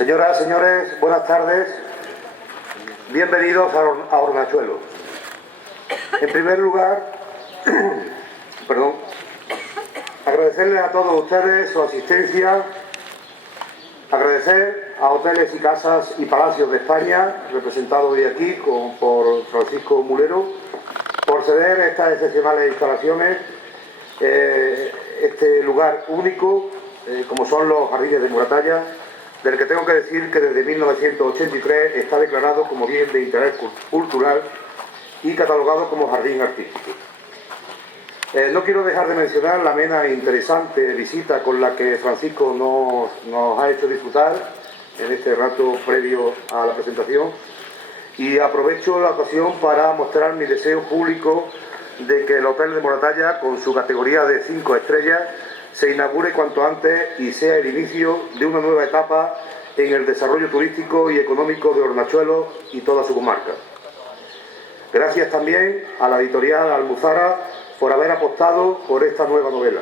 Señoras, señores, buenas tardes. Bienvenidos a Hornachuelos. En primer lugar, agradecerles a todos ustedes su asistencia, agradecer a Hoteles y Casas y Palacios de España, representado hoy aquí por Francisco Mulero, por ceder estas excepcionales instalaciones, este lugar único, como son los Jardines de Moratalla, del que tengo que decir que desde 1983 está declarado como bien de interés cultural y catalogado como jardín artístico. No quiero dejar de mencionar la amena e interesante visita con la que Francisco nos ha hecho disfrutar en este rato previo a la presentación, y aprovecho la ocasión para mostrar mi deseo público de que el Hotel de Moratalla, con su categoría de 5 estrellas, se inaugure cuanto antes y sea el inicio de una nueva etapa en el desarrollo turístico y económico de Hornachuelos y toda su comarca. Gracias también a la editorial Almuzara por haber apostado por esta nueva novela.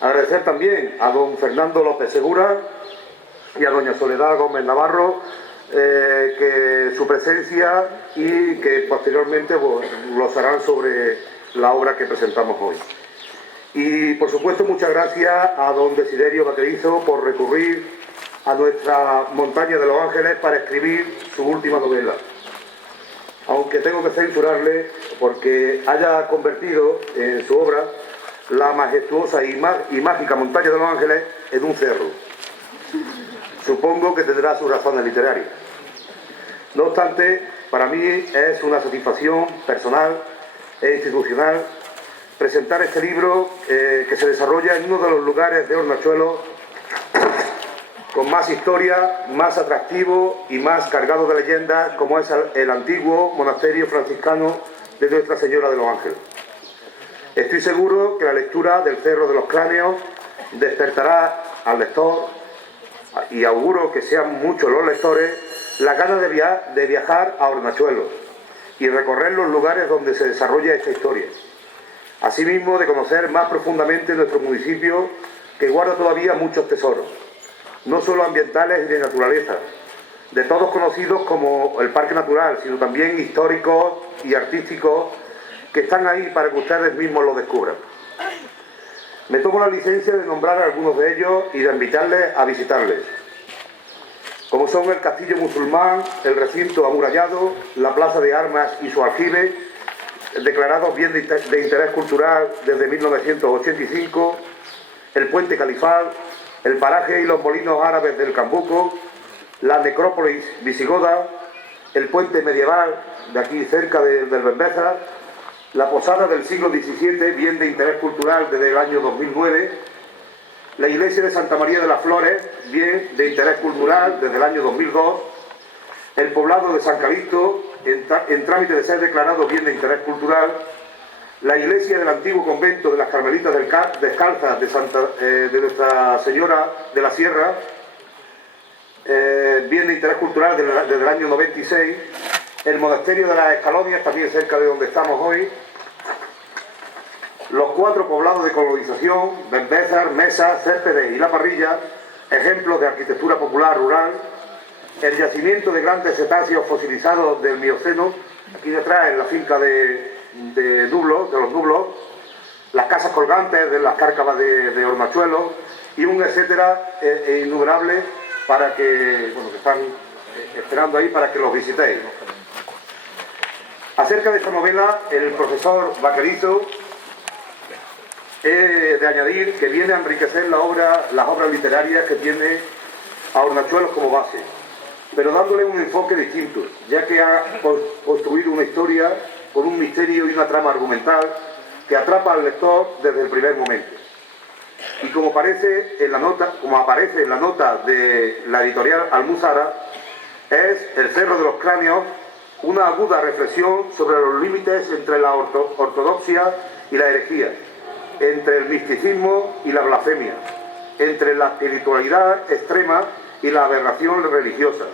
Agradecer también a don Fernando López Segura y a doña Soledad Gómez Navarro que su presencia y que posteriormente glosarán sobre la obra que presentamos hoy. Y por supuesto muchas gracias a don Desiderio Vaquerizo por recurrir a nuestra montaña de Los Ángeles para escribir su última novela, aunque tengo que censurarle porque haya convertido en su obra la majestuosa y mágica montaña de Los Ángeles en un cerro. Supongo que tendrá sus razones literarias. No obstante, para mí es una satisfacción personal e institucional presentar este libro que se desarrolla en uno de los lugares de Hornachuelos con más historia, más atractivo y más cargado de leyendas, como es el antiguo monasterio franciscano de Nuestra Señora de los Ángeles. Estoy seguro que la lectura del Cerro de los Cráneos despertará al lector, y auguro que sean muchos los lectores, la gana de viajar a Hornachuelos y recorrer los lugares donde se desarrolla esta historia. Asimismo, de conocer más profundamente nuestro municipio, que guarda todavía muchos tesoros, no solo ambientales y de naturaleza, de todos conocidos como el Parque Natural, sino también históricos y artísticos que están ahí para que ustedes mismos lo descubran. Me tomo la licencia de nombrar algunos de ellos y de invitarles a visitarles, como son el Castillo Musulmán, el recinto amurallado, la Plaza de Armas y su aljibe, declarados bien de interés cultural desde 1985, el Puente Califal, el paraje y los molinos árabes del Cambuco, la necrópolis visigoda, el puente medieval de aquí cerca del Bembézar, la posada del siglo XVII, bien de interés cultural desde el año 2009, la iglesia de Santa María de las Flores, bien de interés cultural desde el año 2002, el poblado de San Calixto, en trámite de ser declarado bien de interés cultural, la iglesia del antiguo convento de las Carmelitas Descalzas de Nuestra Señora de la Sierra, bien de interés cultural desde el año 96, el monasterio de las Escalonias, también cerca de donde estamos hoy, los 4 poblados de colonización, Bembézar, Mesa, Céspedes y La Parrilla, ejemplos de arquitectura popular rural, el yacimiento de grandes cetáceos fosilizados del Mioceno, aquí detrás en la finca de los Nublos, las casas colgantes de las cárcavas de Hornachuelos y un etcétera innumerable para que están esperando ahí para que los visitéis. Acerca de esta novela, el profesor Vaquerizo he de añadir que viene a enriquecer las obras literarias que tiene a Hornachuelos como base, pero dándole un enfoque distinto, ya que ha construido una historia con un misterio y una trama argumental que atrapa al lector desde el primer momento. Y como aparece en la nota de la editorial Almuzara, es el Cerro de los Cráneos una aguda reflexión sobre los límites entre la ortodoxia y la herejía, entre el misticismo y la blasfemia, entre la espiritualidad extrema y la aberración religiosa,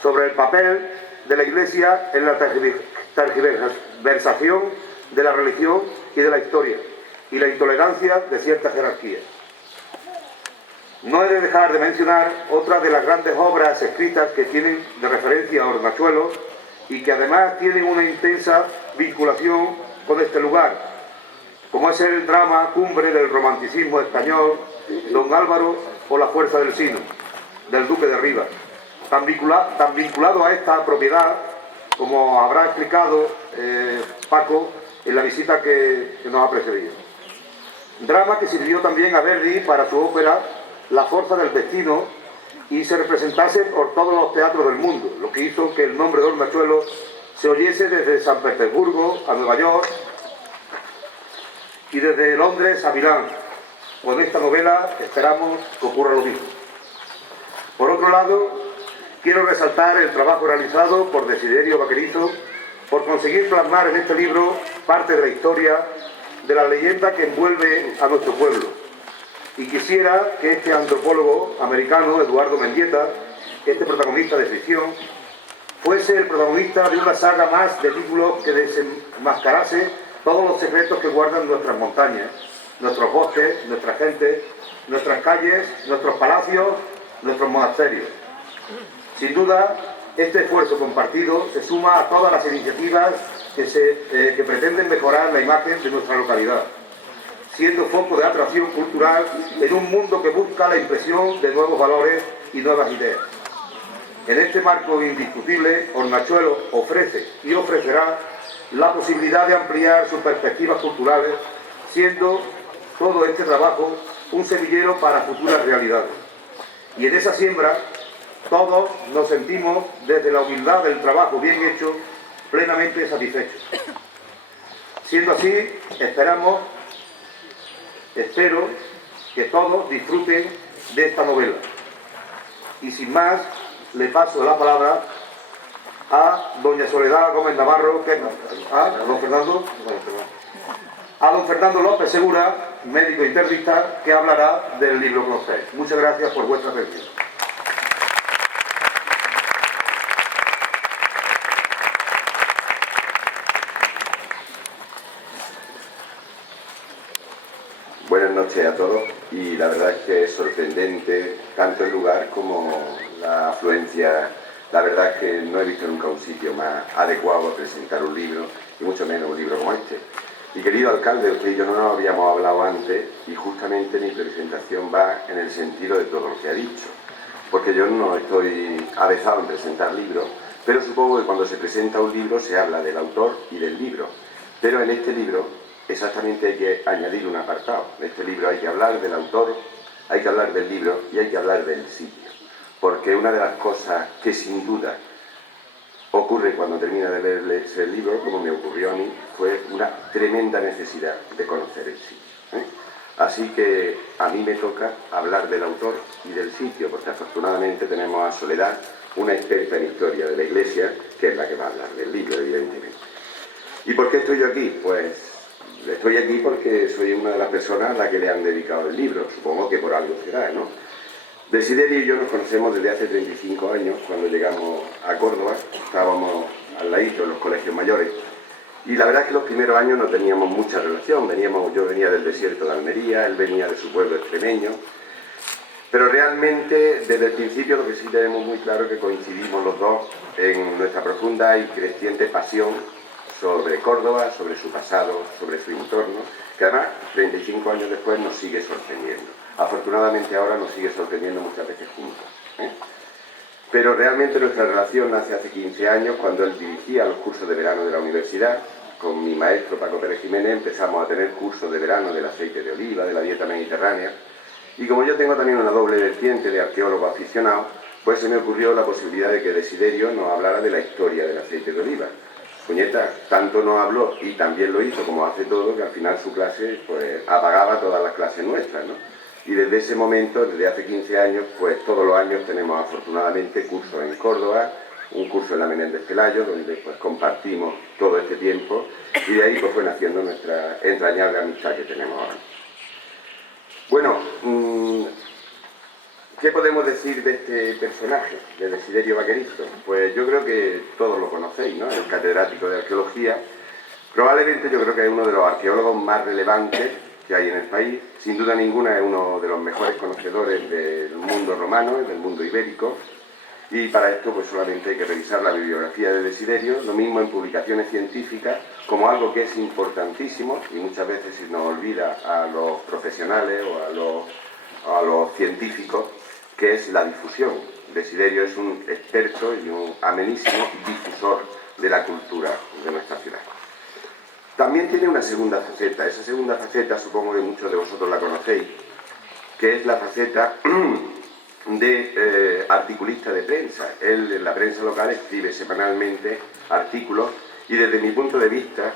sobre el papel de la Iglesia en la tergiversación de la religión y de la historia, y la intolerancia de ciertas jerarquías. No he de dejar de mencionar otra de las grandes obras escritas que tienen de referencia a Hornachuelos y que además tienen una intensa vinculación con este lugar, como es el drama cumbre del romanticismo español, Don Álvaro o La fuerza del Sino, del Duque de Rivas, tan vinculado a esta propiedad, como habrá explicado Paco en la visita que nos ha precedido. Drama que sirvió también a Verdi para su ópera La fuerza del destino y se representase por todos los teatros del mundo, lo que hizo que el nombre de Hornachuelos se oyese desde San Petersburgo a Nueva York y desde Londres a Milán. Con esta novela esperamos que ocurra lo mismo. Por otro lado, quiero resaltar el trabajo realizado por Desiderio Vaquerizo por conseguir plasmar en este libro parte de la historia de la leyenda que envuelve a nuestro pueblo. Y quisiera que este antropólogo americano, Eduardo Mendieta, este protagonista de ficción, fuese el protagonista de una saga más de títulos que desenmascarase todos los secretos que guardan nuestras montañas, nuestros bosques, nuestra gente, nuestras calles, nuestros palacios, nuestros monasterios. Sin duda, este esfuerzo compartido se suma a todas las iniciativas que pretenden mejorar la imagen de nuestra localidad, siendo foco de atracción cultural en un mundo que busca la impresión de nuevos valores y nuevas ideas. En este marco indiscutible, Hornachuelos ofrece y ofrecerá la posibilidad de ampliar sus perspectivas culturales, siendo todo este trabajo un semillero para futuras realidades. Y en esa siembra, todos nos sentimos, desde la humildad del trabajo bien hecho, plenamente satisfechos. Siendo así, espero que todos disfruten de esta novela. Y sin más, le paso la palabra a doña Soledad Gómez Navarro, a don Fernando López Segura, médico internista, que hablará del libro Closet. Muchas gracias por vuestra atención. Buenas noches a todos, y la verdad es que es sorprendente tanto el lugar como la afluencia. La verdad es que no he visto nunca un sitio más adecuado a presentar un libro, y mucho menos un libro como este. Y querido alcalde, usted y yo no nos habíamos hablado antes, y justamente mi presentación va en el sentido de todo lo que ha dicho, porque yo no estoy avezado en presentar libros, pero supongo que cuando se presenta un libro se habla del autor y del libro, pero en este libro exactamente hay que añadir un apartado. En este libro hay que hablar del autor, hay que hablar del libro y hay que hablar del sitio. Porque una de las cosas que sin duda ocurre cuando termina de leerse el libro, como me ocurrió a mí, fue una tremenda necesidad de conocer el sitio. Así que a mí me toca hablar del autor y del sitio, porque afortunadamente tenemos a Soledad, una experta en historia de la Iglesia, que es la que va a hablar del libro, evidentemente. ¿Y por qué estoy yo aquí? Pues estoy aquí porque soy una de las personas a las que le han dedicado el libro, supongo que por algo será, ¿no? Desiderio y yo nos conocemos desde hace 35 años, cuando llegamos a Córdoba, estábamos al ladito en los colegios mayores, y la verdad es que los primeros años no teníamos mucha relación, yo venía del desierto de Almería, él venía de su pueblo extremeño, pero realmente desde el principio lo que sí tenemos muy claro es que coincidimos los dos en nuestra profunda y creciente pasión sobre Córdoba, sobre su pasado, sobre su entorno, que además 35 años después nos sigue sorprendiendo. Afortunadamente ahora nos sigue sorprendiendo muchas veces juntos. Pero realmente nuestra relación nace hace 15 años, cuando él dirigía los cursos de verano de la universidad. Con mi maestro Paco Pérez Jiménez empezamos a tener cursos de verano del aceite de oliva, de la dieta mediterránea. Y como yo tengo también una doble vertiente de arqueólogo aficionado, pues se me ocurrió la posibilidad de que Desiderio nos hablara de la historia del aceite de oliva. Puñeta, tanto nos habló y también lo hizo como hace todo, que al final su clase pues apagaba todas las clases nuestras, ¿no? Y desde ese momento, desde hace 15 años, pues todos los años tenemos afortunadamente cursos en Córdoba, un curso en la Menéndez Pelayo, donde pues compartimos todo este tiempo, y de ahí pues fue naciendo nuestra entrañable amistad que tenemos ahora. Bueno, ¿qué podemos decir de este personaje, de Desiderio Vaquerizo? Pues yo creo que todos lo conocéis, ¿no? El catedrático de arqueología. Probablemente yo creo que es uno de los arqueólogos más relevantes que hay en el país. Sin duda ninguna es uno de los mejores conocedores del mundo romano y del mundo ibérico. Y para esto pues solamente hay que revisar la bibliografía de Desiderio, lo mismo en publicaciones científicas, como algo que es importantísimo y muchas veces se nos olvida a los profesionales o a los científicos, que es la difusión. Desiderio es un experto y un amenísimo difusor de la cultura de nuestra ciudad. También tiene una segunda faceta. Esa segunda faceta supongo que muchos de vosotros la conocéis, que es la faceta de articulista de prensa. Él en la prensa local escribe semanalmente artículos y desde mi punto de vista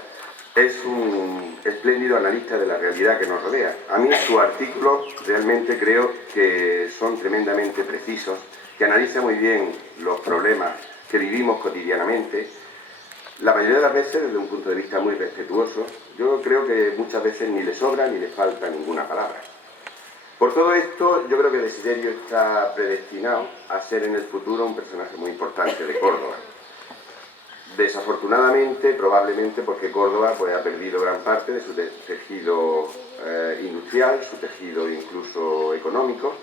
es un espléndido analista de la realidad que nos rodea. A mí sus artículos realmente creo que son tremendamente precisos, que analiza muy bien los problemas que vivimos cotidianamente, la mayoría de las veces desde un punto de vista muy respetuoso. Yo creo que muchas veces ni le sobra ni le falta ninguna palabra. Por todo esto, yo creo que Desiderio está predestinado a ser en el futuro un personaje muy importante de Córdoba. Desafortunadamente, probablemente porque Córdoba pues, ha perdido gran parte de su tejido industrial, su tejido incluso económico,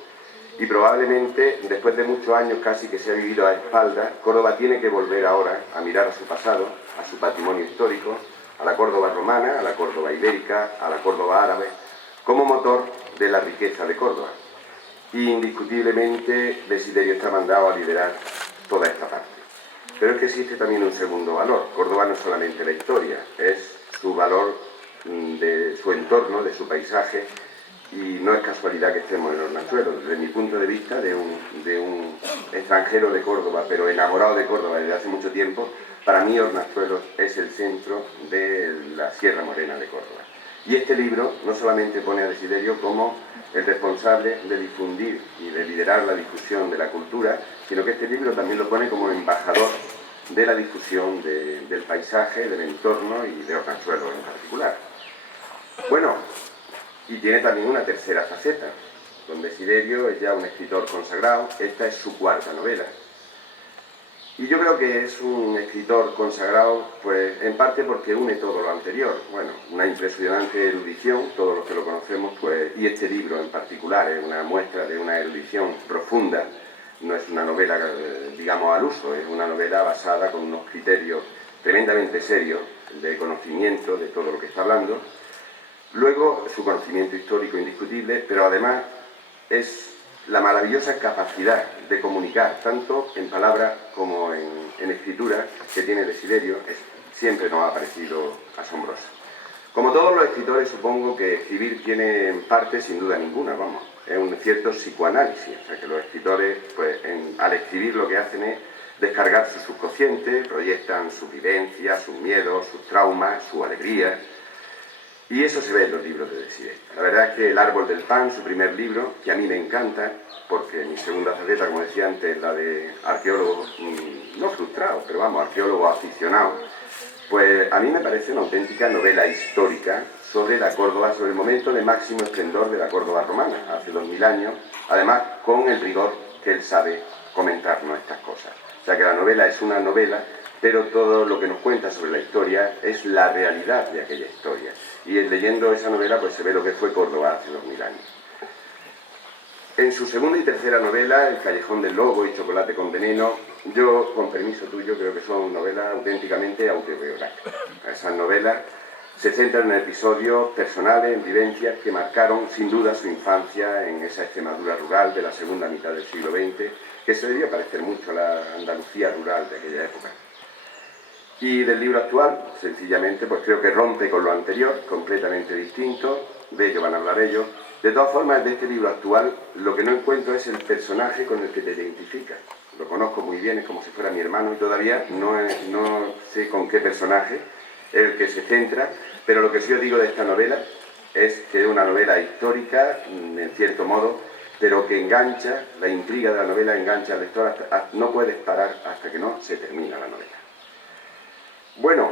y probablemente después de muchos años casi que se ha vivido a espaldas, Córdoba tiene que volver ahora a mirar a su pasado, a su patrimonio histórico, a la Córdoba romana, a la Córdoba ibérica, a la Córdoba árabe, como motor de la riqueza de Córdoba. Y indiscutiblemente Desiderio está mandado a liderar toda esta parte. Pero es que existe también un segundo valor. Córdoba no es solamente la historia, es su valor de su entorno, de su paisaje, y no es casualidad que estemos en Hornachuelos. Desde mi punto de vista, de un extranjero de Córdoba, pero enamorado de Córdoba desde hace mucho tiempo, para mí Hornachuelos es el centro de la Sierra Morena de Córdoba. Y este libro no solamente pone a Desiderio como el responsable de difundir y de liderar la difusión de la cultura, sino que este libro también lo pone como embajador de la difusión del paisaje, del entorno y de Hornachuelos en particular. Bueno, y tiene también una tercera faceta. Don Desiderio es ya un escritor consagrado, esta es su cuarta novela. Y yo creo que es un escritor consagrado, pues en parte porque une todo lo anterior. Bueno, una impresionante erudición, todos los que lo conocemos, pues, y este libro en particular es una muestra de una erudición profunda. No es una novela, digamos, al uso, es una novela basada con unos criterios tremendamente serios de conocimiento de todo lo que está hablando. Luego, su conocimiento histórico indiscutible, pero además es la maravillosa capacidad de comunicar, tanto en palabras como en escritura, que tiene Desiderio, siempre nos ha parecido asombrosa. Como todos los escritores, supongo que escribir tiene en parte, sin duda ninguna, vamos, es un cierto psicoanálisis, o sea que los escritores, pues, al escribir lo que hacen es descargar su subconsciente, proyectan sus vivencias, sus miedos, sus traumas, su alegría. Y eso se ve en los libros de Desiderio. La verdad es que El árbol del pan, su primer libro, que a mí me encanta, porque mi segunda faceta, como decía antes, la de arqueólogo, no frustrado, pero vamos, arqueólogo aficionado, pues a mí me parece una auténtica novela histórica sobre la Córdoba, sobre el momento de máximo esplendor de la Córdoba romana, hace 2000 años, además con el rigor que él sabe comentarnos estas cosas. O sea que la novela es una novela, pero todo lo que nos cuenta sobre la historia es la realidad de aquella historia. Y leyendo esa novela pues se ve lo que fue Córdoba hace 2000 años. En su segunda y tercera novela, El callejón del lobo y Chocolate con veneno, yo, con permiso tuyo, creo que son novelas auténticamente autobiográficas. Esas novelas se centran en episodios personales, en vivencias que marcaron sin duda su infancia en esa Extremadura rural de la segunda mitad del siglo XX, que se debía parecer mucho a la Andalucía rural de aquella época. Y del libro actual, sencillamente, pues creo que rompe con lo anterior, completamente distinto, de ello van a hablar ellos. De todas formas, de este libro actual, lo que no encuentro es el personaje con el que te identificas. Lo conozco muy bien, es como si fuera mi hermano y todavía no sé con qué personaje es el que se centra, pero lo que sí os digo de esta novela es que es una novela histórica, en cierto modo, pero que engancha, la intriga de la novela engancha al lector, no puedes parar hasta que no se termina la novela. Bueno,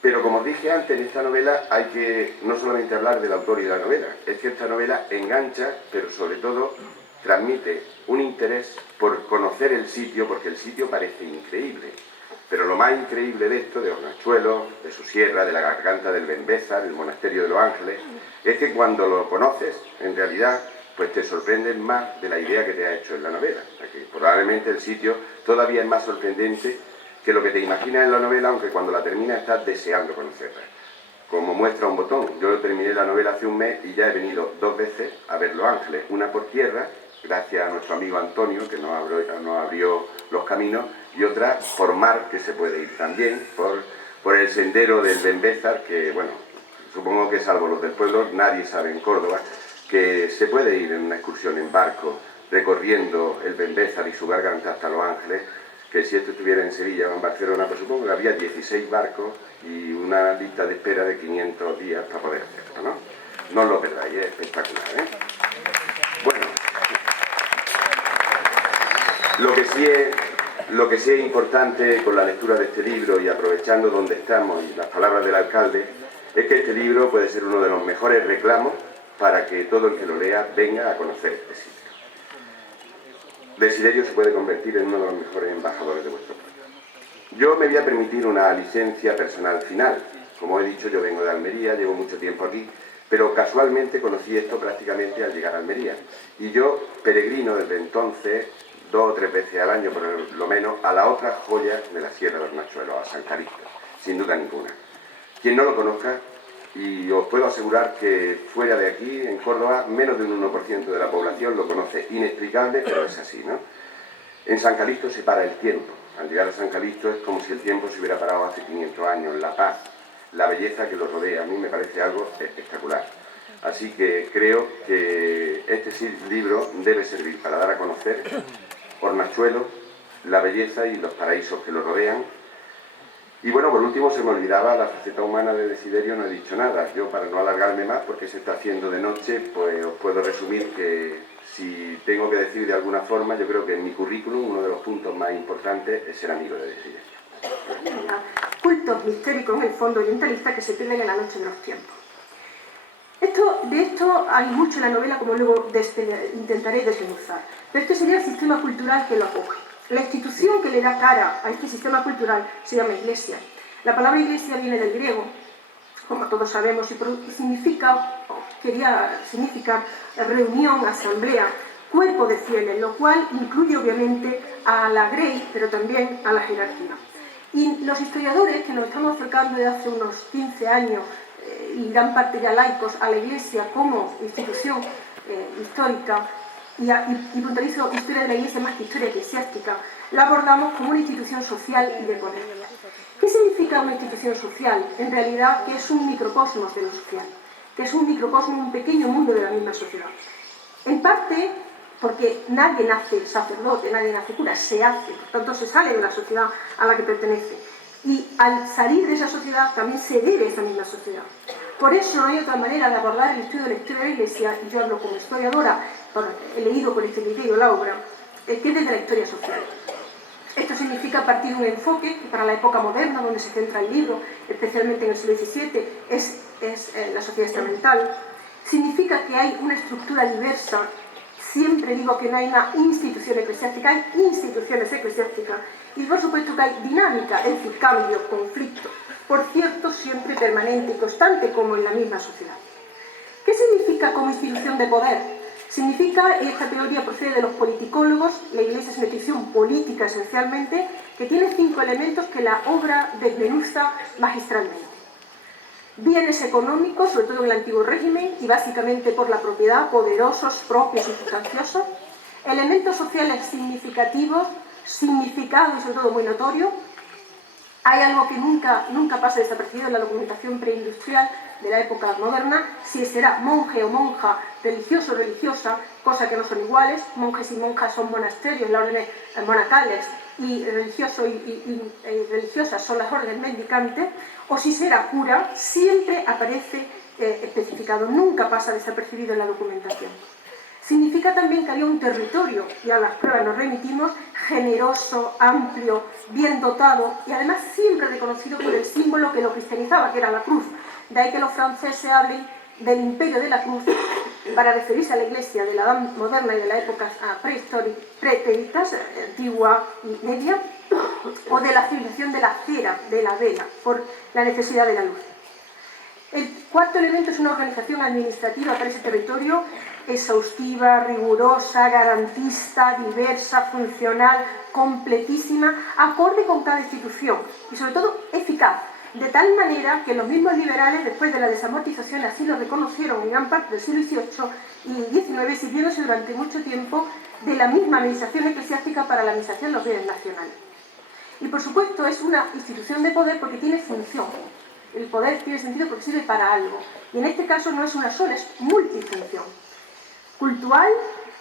pero como os dije antes, en esta novela hay que no solamente hablar del autor y de la novela, es que esta novela engancha, pero sobre todo transmite un interés por conocer el sitio, porque el sitio parece increíble. Pero lo más increíble de esto, de Hornachuelo, de su sierra, de la garganta del Benbézar, del monasterio de los Ángeles, es que cuando lo conoces, en realidad, pues te sorprendes más de la idea que te ha hecho en la novela. O sea que probablemente el sitio todavía es más sorprendente que lo que te imaginas en la novela, aunque cuando la terminas estás deseando conocerla. Como muestra un botón, yo terminé la novela hace un mes y ya he venido 2 veces a ver Los Ángeles, una por tierra, gracias a nuestro amigo Antonio, que nos abrió los caminos, y otra por mar, que se puede ir también, por el sendero del Benbézar, que, bueno, supongo que salvo los del pueblo, nadie sabe en Córdoba, que se puede ir en una excursión en barco, recorriendo el Benbézar y su garganta hasta Los Ángeles, que si esto estuviera en Sevilla o en Barcelona, pues supongo que había 16 barcos y una lista de espera de 500 días para poder hacerlo, ¿no? No os lo perdáis, es espectacular, ¿eh? Bueno, lo que sí es importante con la lectura de este libro y aprovechando donde estamos y las palabras del alcalde, es que este libro puede ser uno de los mejores reclamos para que todo el que lo lea venga a conocer este sitio. Desiderio se puede convertir en uno de los mejores embajadores de vuestro pueblo. Yo me voy a permitir una licencia personal final. Como he dicho, yo vengo de Almería, llevo mucho tiempo aquí, pero casualmente conocí esto prácticamente al llegar a Almería. Y yo peregrino desde entonces 2 o 3 veces al año, por lo menos, a la otra joya de la Sierra de Hornachuelo, a San Calixto, sin duda ninguna. Quien no lo conozca, y os puedo asegurar que fuera de aquí, en Córdoba, menos de un 1% de la población lo conoce. Inexplicable, pero es así, ¿no? En San Calixto se para el tiempo. Al llegar a San Calixto es como si el tiempo se hubiera parado hace 500 años. La paz, la belleza que lo rodea, a mí me parece algo espectacular. Así que creo que este libro debe servir para dar a conocer Hornachuelo, la belleza y los paraísos que lo rodean. Y bueno, por último se me olvidaba la faceta humana de Desiderio, no he dicho nada. Yo, para no alargarme más, porque se está haciendo de noche, pues os puedo resumir que si tengo que decir de alguna forma, yo creo que en mi currículum uno de los puntos más importantes es ser amigo de Desiderio. Cultos mistéricos en el fondo orientalista que se pierden en la noche de los tiempos. De esto hay mucho en la novela, como luego intentaré desmenuzar. Pero este sería el sistema cultural que lo acoge. La institución que le da cara a este sistema cultural se llama Iglesia. La palabra Iglesia viene del griego, como todos sabemos, y quería significar reunión, asamblea, cuerpo de fieles, lo cual incluye obviamente a la grey, pero también a la jerarquía. Y los historiadores que nos estamos acercando desde hace unos 15 años y gran parte ya laicos a la Iglesia como institución histórica, y puntualizo historia de la Iglesia más que historia eclesiástica, la abordamos como una institución social y de poder. ¿Qué significa una institución social? En realidad, que es un microcosmos de lo social, que es un microcosmos, un pequeño mundo de la misma sociedad. En parte, porque nadie nace sacerdote, nadie nace cura, se hace, por tanto se sale de la sociedad a la que pertenece. Y al salir de esa sociedad también se debe a esa misma sociedad. Por eso no hay otra manera de abordar el estudio de la historia de la Iglesia, y yo hablo como historiadora, he leído con este criterio la obra, que es desde la historia social. Esto significa partir de un enfoque que para la época moderna, donde se centra el libro, especialmente en el siglo XVII, es la sociedad estamental. Significa que hay una estructura diversa. Siempre digo que no hay una institución eclesiástica, hay instituciones eclesiásticas. Y por supuesto que hay dinámica, es decir, cambio, conflicto. Por cierto, siempre permanente y constante, como en la misma sociedad. ¿Qué significa como institución de poder? Significa, esta teoría procede de los politicólogos, la Iglesia es una institución política esencialmente, que tiene 5 elementos que la obra desmenuza magistralmente. Bienes económicos, sobre todo en el antiguo régimen, y básicamente por la propiedad, poderosos, propios y sustanciosos. Elementos sociales significativos, significado y sobre todo muy notorio. Hay algo que nunca pasa desapercibido en la documentación preindustrial de la época moderna, si será monje o monja, religioso o religiosa, cosa que no son iguales. Monjes y monjas son monasterios, las órdenes monacales, y religioso y religiosas son las órdenes mendicantes, o si será cura, siempre aparece especificado, nunca pasa desapercibido en la documentación. Significa también que había un territorio, y a las pruebas nos remitimos, generoso, amplio, bien dotado, y además siempre reconocido por el símbolo que lo cristianizaba, que era la cruz. De ahí que los franceses hablen del imperio de la cruz para referirse a la Iglesia de la edad moderna y de la época prehistóricas, antigua y media, o de la civilización de la cera, de la vela, por la necesidad de la luz. El cuarto elemento es una organización administrativa para ese territorio exhaustiva, rigurosa, garantista, diversa, funcional, completísima, acorde con cada institución y sobre todo eficaz, de tal manera que los mismos liberales, después de la desamortización, así lo reconocieron en gran parte del siglo XVIII y XIX, sirviéndose durante mucho tiempo de la misma administración eclesiástica para la administración de los bienes nacionales. Y por supuesto es una institución de poder porque tiene función. El poder tiene sentido porque sirve para algo. Y en este caso no es una sola, es multifunción. Cultural,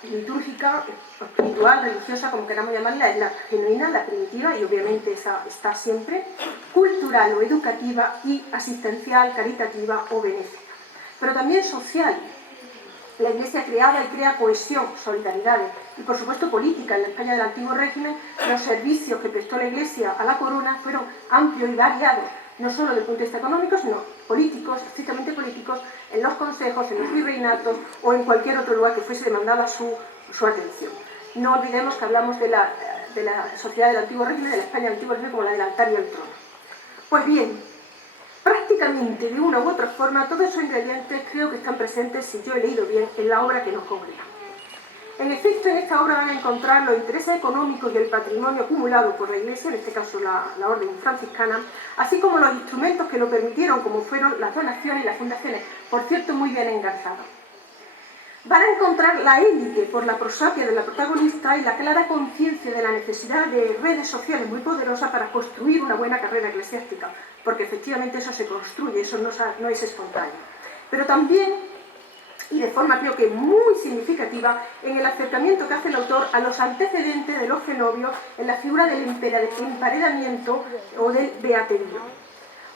litúrgica, espiritual, religiosa, como queramos llamarla, es la genuina, la primitiva, y obviamente esa está siempre. Cultural o educativa y asistencial, caritativa o benéfica. Pero también social. La Iglesia creaba y crea cohesión, solidaridad y por supuesto política. En la España del antiguo régimen, los servicios que prestó la Iglesia a la corona fueron amplios y variados, no solo desde el punto de vista económico, sino políticos, estrictamente políticos, en los consejos, en los virreinatos o en cualquier otro lugar que fuese demandada su atención. No olvidemos que hablamos de la sociedad del antiguo régimen, de la España del antiguo régimen, como la del altar y el trono. Pues bien, prácticamente de una u otra forma, todos esos ingredientes creo que están presentes, si yo he leído bien, en la obra que nos congrega. En efecto, en esta obra van a encontrar los intereses económicos y el patrimonio acumulado por la Iglesia, en este caso la orden franciscana, así como los instrumentos que lo permitieron, como fueron las donaciones y las fundaciones, por cierto, muy bien engarzadas. Van a encontrar la élite por la prosapia de la protagonista y la clara conciencia de la necesidad de redes sociales muy poderosas para construir una buena carrera eclesiástica, porque efectivamente eso se construye, eso no es espontáneo. Pero también, y de forma creo que muy significativa, en el acercamiento que hace el autor a los antecedentes de los cenobios en la figura del emparedamiento o del beaterío.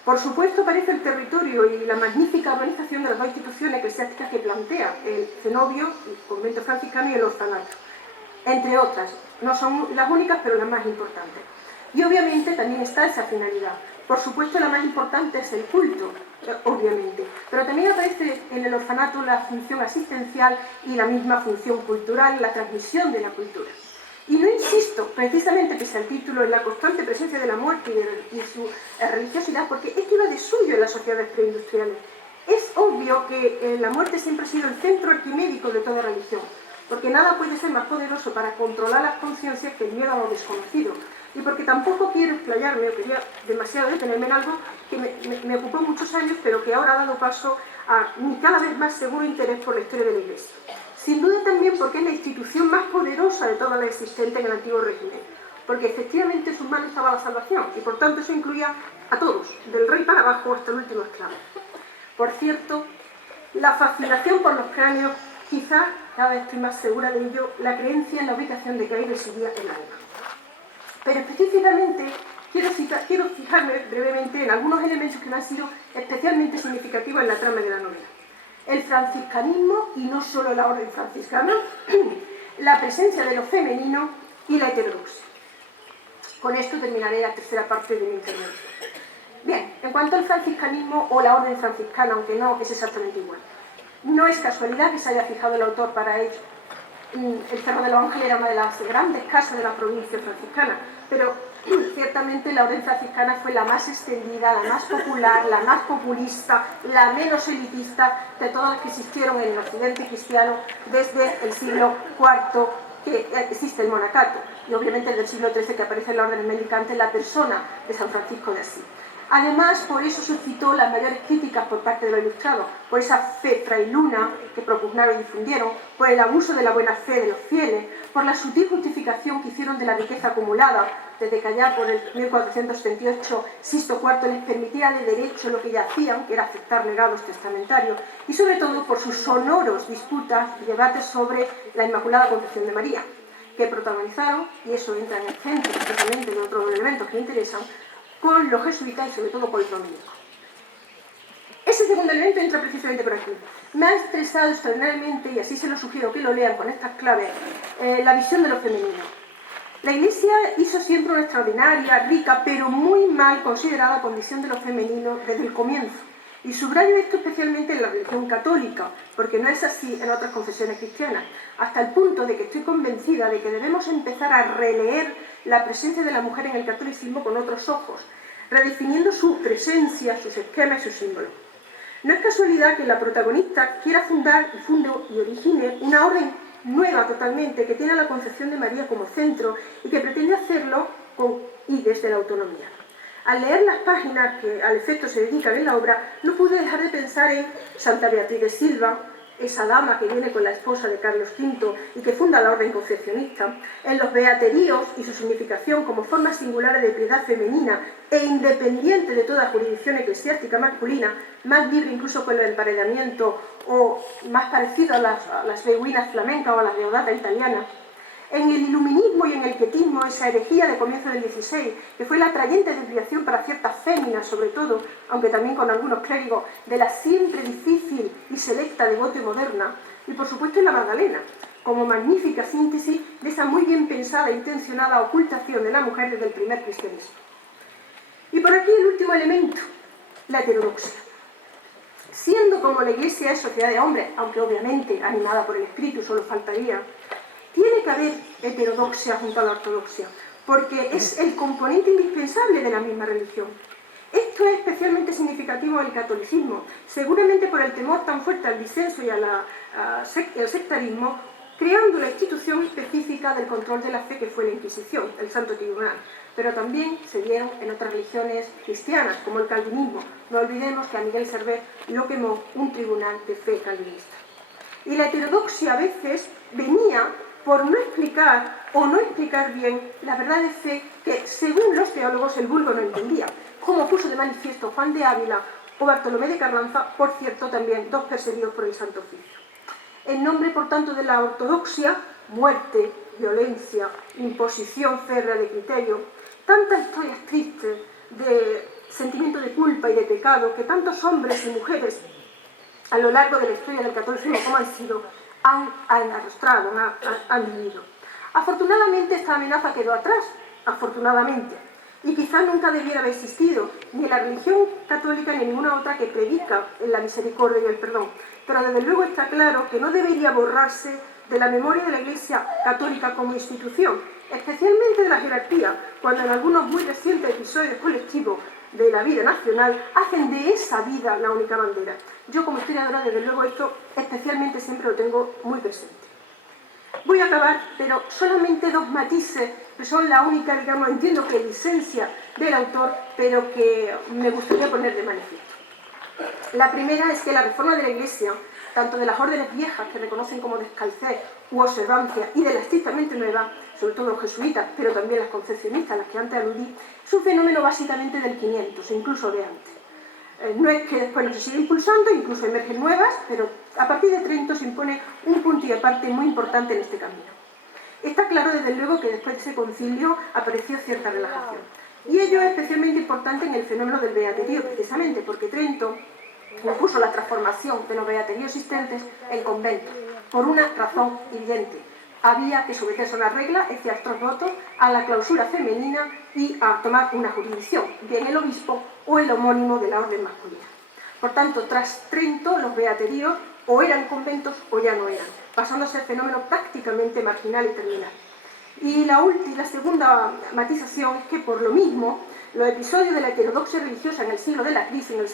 Por supuesto aparece el territorio y la magnífica organización de las dos instituciones eclesiásticas que plantea el cenobio, el convento franciscano y el orfanato, entre otras. No son las únicas, pero las más importantes. Y obviamente también está esa finalidad. Por supuesto la más importante es el culto, obviamente, pero también aparece en el orfanato la función asistencial y la misma función cultural, la transmisión de la cultura. Y no insisto, precisamente pese al título, en la constante presencia de la muerte y su religiosidad, porque esto iba de suyo en las sociedades preindustriales. Es obvio que la muerte siempre ha sido el centro arquimédico de toda religión, porque nada puede ser más poderoso para controlar las conciencias que el miedo a lo desconocido. Y porque tampoco quiero explayarme, o quería demasiado detenerme en algo que me ocupó muchos años, pero que ahora ha dado paso a mi cada vez más seguro interés por la historia de la Iglesia. Sin duda también porque es la institución más poderosa de todas las existentes en el antiguo régimen, porque efectivamente en sus manos estaba la salvación, y por tanto eso incluía a todos, del rey para abajo hasta el último esclavo. Por cierto, la fascinación por los cráneos, quizá, cada vez estoy más segura de ello, la creencia en la ubicación de que ahí residía el alma. Pero específicamente quiero fijarme brevemente en algunos elementos que me han sido especialmente significativos en la trama de la novela. El franciscanismo, y no solo la orden franciscana, la presencia de lo femenino y la heterodoxia. Con esto terminaré la tercera parte de mi intervención. Bien, en cuanto al franciscanismo o la orden franciscana, aunque no es exactamente igual, no es casualidad que se haya fijado el autor para ello. El Cerro de los Ángeles era una de las grandes casas de la provincia franciscana, pero ciertamente la orden franciscana fue la más extendida, la más popular, la más populista, la menos elitista de todas las que existieron en el occidente cristiano desde el siglo IV que existe el monacato, y obviamente desde el siglo XIII que aparece la orden mendicante en la persona de San Francisco de Asís. Además, por eso suscitó las mayores críticas por parte de los ilustrados, por esa fe frailuna que propugnaron y difundieron, por el abuso de la buena fe de los fieles, por la sutil justificación que hicieron de la riqueza acumulada, desde que allá por el 1478 Sisto IV les permitía de derecho lo que ya hacían, que era aceptar legados testamentarios, y sobre todo por sus sonoros disputas y debates sobre la Inmaculada Concepción de María, que protagonizaron, y eso entra en el centro precisamente de otros elementos que me interesan, con los jesuitas y sobre todo con los dominicos. Ese segundo elemento entra precisamente por aquí. Me ha interesado extraordinariamente, y así se lo sugiero que lo lean con estas claves, la visión de lo femenino. La Iglesia hizo siempre una extraordinaria, rica, pero muy mal considerada condición de lo femenino desde el comienzo. Y subrayo esto especialmente en la religión católica, porque no es así en otras confesiones cristianas, hasta el punto de que estoy convencida de que debemos empezar a releer la presencia de la mujer en el catolicismo con otros ojos, redefiniendo su presencia, sus esquemas y sus símbolos. No es casualidad que la protagonista quiera fundar y funde y origine una orden nueva totalmente, que tiene la concepción de María como centro y que pretende hacerlo desde la autonomía. Al leer las páginas que al efecto se dedican en la obra, no pude dejar de pensar en Santa Beatriz de Silva, esa dama que viene con la esposa de Carlos V y que funda la orden concepcionista, en los beateríos y su significación como formas singulares de piedad femenina e independiente de toda jurisdicción eclesiástica masculina, más libre incluso con el emparedamiento o más parecido a las beguinas flamencas o a las deodatas italianas, en el iluminismo y en el quietismo, esa herejía de comienzo del XVI, que fue la atrayente desviación para ciertas féminas, sobre todo, aunque también con algunos clérigos, de la siempre difícil y selecta devote moderna, y por supuesto en la Magdalena, como magnífica síntesis de esa muy bien pensada e intencionada ocultación de la mujer desde el primer cristianismo. Y por aquí el último elemento, la heterodoxia. Siendo como la Iglesia es sociedad de hombres, aunque obviamente animada por el Espíritu, solo faltaría, tiene que haber heterodoxia junto a la ortodoxia, porque es el componente indispensable de la misma religión. Esto es especialmente significativo en el catolicismo, seguramente por el temor tan fuerte al disenso y al sectarismo, creando la institución específica del control de la fe que fue la Inquisición, el Santo Tribunal. Pero también se dieron en otras religiones cristianas, como el calvinismo. No olvidemos que a Miguel Servet lo quemó un tribunal de fe calvinista. Y la heterodoxia a veces venía por no explicar o no explicar bien la verdad de fe que, según los teólogos, el vulgo no entendía, como puso de manifiesto Juan de Ávila o Bartolomé de Carranza, por cierto, también dos perseguidos por el Santo Oficio. En nombre, por tanto, de la ortodoxia, muerte, violencia, imposición férrea de criterio, tantas historias tristes de sentimiento de culpa y de pecado que tantos hombres y mujeres a lo largo de la historia del catolicismo como han sido, han arrastrado, han vivido. Afortunadamente esta amenaza quedó atrás, afortunadamente, y quizá nunca debiera haber existido, ni en la religión católica ni en ninguna otra que predica en la misericordia y el perdón. Pero desde luego está claro que no debería borrarse de la memoria de la Iglesia católica como institución, especialmente de la jerarquía, cuando en algunos muy recientes episodios colectivos de la vida nacional hacen de esa vida la única bandera. Yo como historiadora, desde luego, esto especialmente siempre lo tengo muy presente. Voy a acabar, pero solamente dos matices, que son la única, digamos, entiendo que licencia del autor, pero que me gustaría poner de manifiesto. La primera es que la reforma de la Iglesia, tanto de las órdenes viejas, que reconocen como descalcez u observancia, y de las estrictamente nuevas, sobre todo los jesuitas, pero también las concepcionistas, a las que antes aludí, es un fenómeno básicamente del 500, e incluso de antes. No es que después no se siga impulsando, incluso emergen nuevas, pero a partir de Trento se impone un punto y aparte muy importante en este camino. Está claro, desde luego, que después de ese concilio apareció cierta relajación. Y ello es especialmente importante en el fenómeno del beaterío, precisamente, porque Trento impuso la transformación de los beateríos existentes en conventos, por una razón evidente. Había que someterse a una regla, es decir, a estos votos, a la clausura femenina y a tomar una jurisdicción, bien el obispo o el homónimo de la orden masculina. Por tanto, tras Trento, los beateríos o eran conventos o ya no eran, pasando a ser fenómeno prácticamente marginal y terminal. Y la segunda matización es que, por lo mismo, los episodios de la heterodoxia religiosa en el siglo de la crisis, en el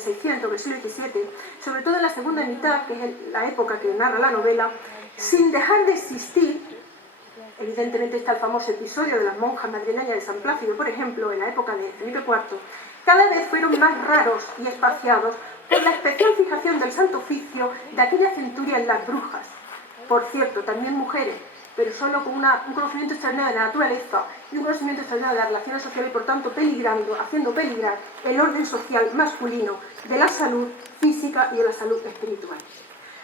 600, del siglo XVII, sobre todo en la segunda mitad, que es la época que narra la novela, sin dejar de existir, evidentemente está el famoso episodio de las monjas madrileñas de San Plácido, por ejemplo, en la época de Felipe IV, cada vez fueron más raros y espaciados por la especial fijación del Santo Oficio de aquella centuria en las brujas. Por cierto, también mujeres, pero solo con un conocimiento extraordinario de la naturaleza y un conocimiento extraordinario de las relaciones sociales y, por tanto, haciendo peligrar el orden social masculino de la salud física y de la salud espiritual.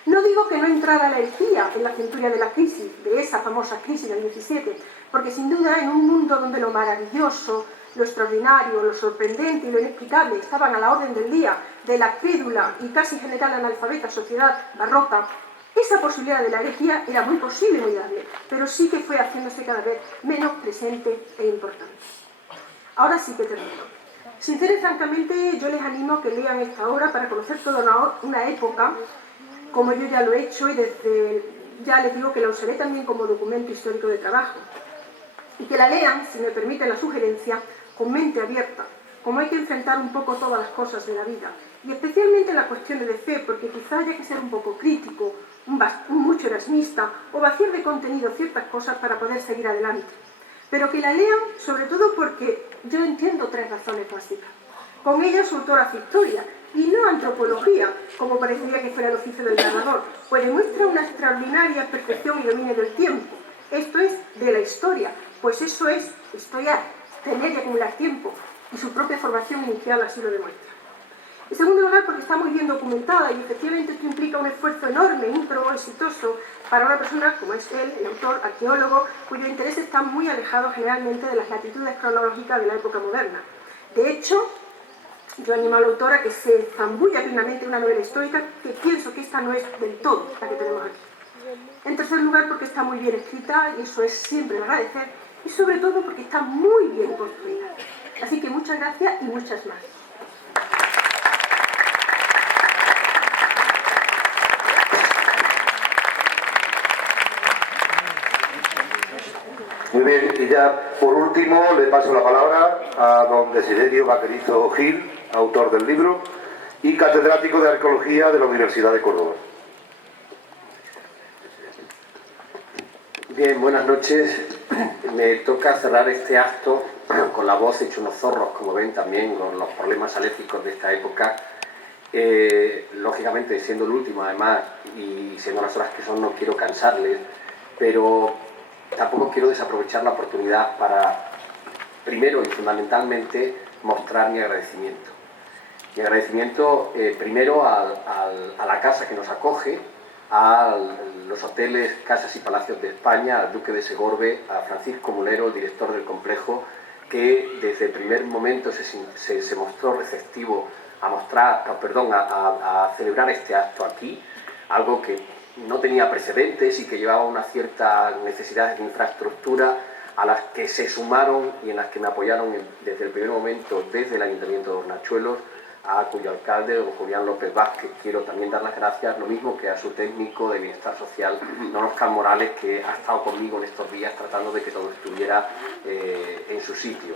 No digo que no entrara la herejía en la centuria de la crisis, de esa famosa crisis del 17, porque sin duda en un mundo donde lo maravilloso, lo extraordinario, lo sorprendente y lo inexplicable estaban a la orden del día de la crédula y casi general analfabeta sociedad barroca, esa posibilidad de la herejía era muy posible y muy viable, pero sí que fue haciéndose cada vez menos presente e importante. Ahora sí que termino. Sincera y francamente, yo les animo a que lean esta obra para conocer toda una época, como yo ya lo he hecho, y ya les digo que la usaré también como documento histórico de trabajo. y que la lean, si me permiten la sugerencia, con mente abierta, como hay que enfrentar un poco todas las cosas de la vida, y especialmente las cuestiones de fe, porque quizá haya que ser un poco crítico, mucho erasmista, o vaciar de contenido ciertas cosas para poder seguir adelante. Pero que la lean, sobre todo porque yo entiendo 3 razones básicas. Con ella su autor hace historia, y no antropología, como parecería que fuera el oficio del narrador, pues demuestra una extraordinaria percepción y dominio del tiempo. Esto es de la historia, pues eso es historiar, tener y acumular tiempo, y su propia formación inicial así lo demuestra. En segundo lugar, porque está muy bien documentada y efectivamente esto implica un esfuerzo enorme, ímprobo, exitoso para una persona como es él, el autor, arqueólogo, cuyo interés está muy alejado generalmente de las latitudes cronológicas de la época moderna. De hecho, yo animo al autor a que se zambulla plenamente en una novela histórica, que pienso que esta no es del todo la que tenemos aquí. En tercer lugar, porque está muy bien escrita, y eso es siempre de agradecer, y sobre todo porque está muy bien construida. Así que muchas gracias y muchas más. Muy bien, y ya por último le paso la palabra a don Desiderio Vaquerizo Gil, autor del libro y catedrático de Arqueología de la Universidad de Córdoba. Bien, buenas noches. Me toca cerrar este acto con la voz hecho unos zorros, como ven también, con los problemas alérgicos de esta época. Lógicamente, siendo el último además, y siendo las horas que son, no quiero cansarles, pero tampoco quiero desaprovechar la oportunidad para, primero y fundamentalmente, mostrar mi agradecimiento. Mi agradecimiento primero a la casa que nos acoge, a los hoteles, casas y palacios de España, al duque de Segorbe, a Francisco Mulero, el director del complejo, que desde el primer momento se mostró receptivo a celebrar este acto aquí, algo que no tenía precedentes y que llevaba unas ciertas necesidades de infraestructura a las que se sumaron y en las que me apoyaron desde el primer momento desde el Ayuntamiento de Hornachuelos, a cuyo alcalde, don Julián López Vázquez, quiero también dar las gracias, lo mismo que a su técnico de Bienestar Social, don Óscar Morales, que ha estado conmigo en estos días tratando de que todo estuviera en su sitio.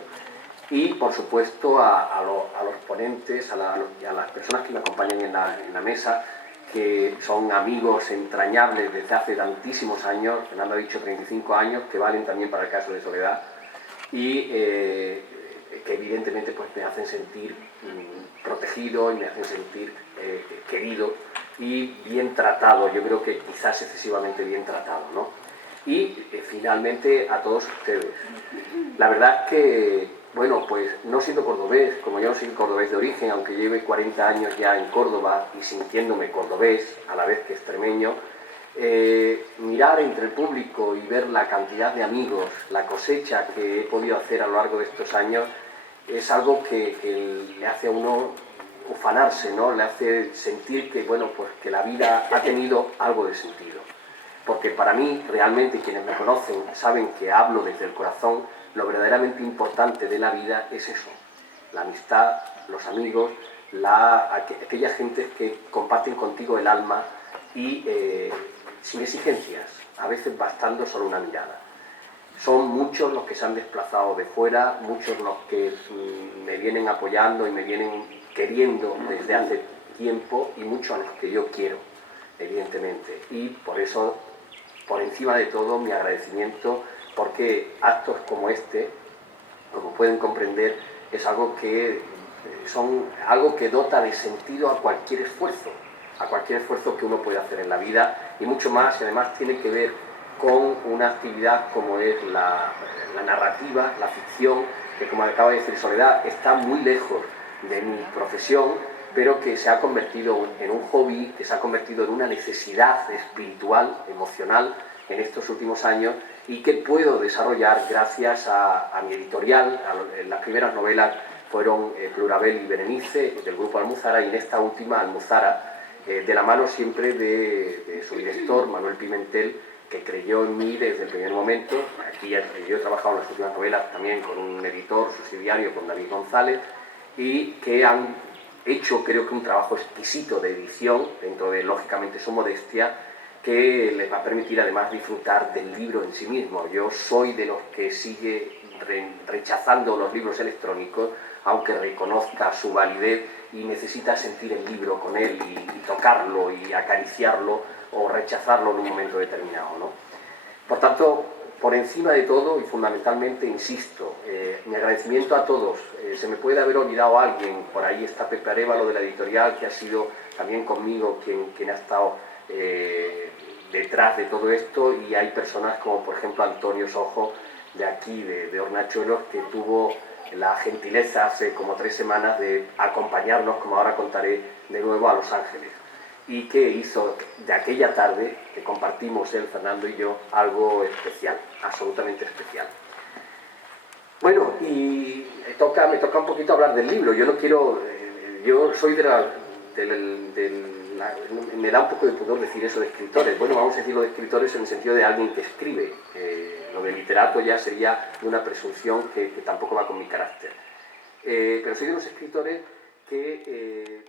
Y, por supuesto, a los ponentes, a las personas que me acompañan en la mesa, que son amigos entrañables desde hace tantísimos años, Fernando ha dicho 35 años, que valen también para el caso de Soledad, y que evidentemente pues, me hacen sentir protegido y me hacen sentir querido y bien tratado, yo creo que quizás excesivamente bien tratado, ¿no? Y finalmente a todos ustedes. La verdad es que, bueno, pues no siendo cordobés, como yo no soy cordobés de origen, aunque lleve 40 años ya en Córdoba y sintiéndome cordobés, a la vez que extremeño, mirar entre el público y ver la cantidad de amigos, la cosecha que he podido hacer a lo largo de estos años, es algo que le hace a uno ufanarse, ¿no? Le hace sentir que, bueno, pues que la vida ha tenido algo de sentido. Porque para mí, realmente, quienes me conocen saben que hablo desde el corazón, lo verdaderamente importante de la vida es eso, la amistad, los amigos, aquella gente que comparten contigo el alma y sin exigencias, a veces bastando solo una mirada. Son muchos los que se han desplazado de fuera, muchos los que me vienen apoyando y me vienen queriendo desde hace tiempo y muchos a los que yo quiero, evidentemente. Y por eso, por encima de todo, mi agradecimiento, porque actos como este, como pueden comprender, es algo que dota de sentido a cualquier esfuerzo que uno puede hacer en la vida y mucho más, y además tiene que ver con una actividad como es la narrativa, la ficción, que como acaba de decir Soledad, está muy lejos de mi profesión, pero que se ha convertido en un hobby, que se ha convertido en una necesidad espiritual, emocional, en estos últimos años, y que puedo desarrollar gracias a mi editorial. Las primeras novelas fueron Plurabel y Berenice, del grupo Almuzara, y en esta última Almuzara, de la mano siempre de su director, Manuel Pimentel, que creyó en mí desde el primer momento. Aquí yo he trabajado en las últimas novelas también con un editor subsidiario, con David González, y que han hecho, creo que un trabajo exquisito de edición, dentro de, lógicamente, su modestia, que les va a permitir además disfrutar del libro en sí mismo. Yo soy de los que sigue rechazando los libros electrónicos, aunque reconozca su validez y necesita sentir el libro con él y tocarlo y acariciarlo o rechazarlo en un momento determinado, ¿no? Por tanto, por encima de todo y fundamentalmente, insisto, mi agradecimiento a todos. Se me puede haber olvidado alguien, por ahí está Pepe Arévalo de la editorial, que ha sido también conmigo quien ha estado detrás de todo esto, y hay personas como por ejemplo Antonio Sojo de aquí, de Hornachuelos, que tuvo la gentileza hace como 3 semanas de acompañarnos, como ahora contaré, de nuevo a Los Ángeles, y que hizo de aquella tarde que compartimos él, Fernando y yo, algo especial, absolutamente especial. Bueno, y me toca un poquito hablar del libro. Yo no quiero, yo soy me da un poco de pudor decir eso de escritores. Bueno, vamos a decirlo de escritores en el sentido de alguien que escribe. Lo de literato ya sería una presunción que tampoco va con mi carácter. Pero soy de los escritores que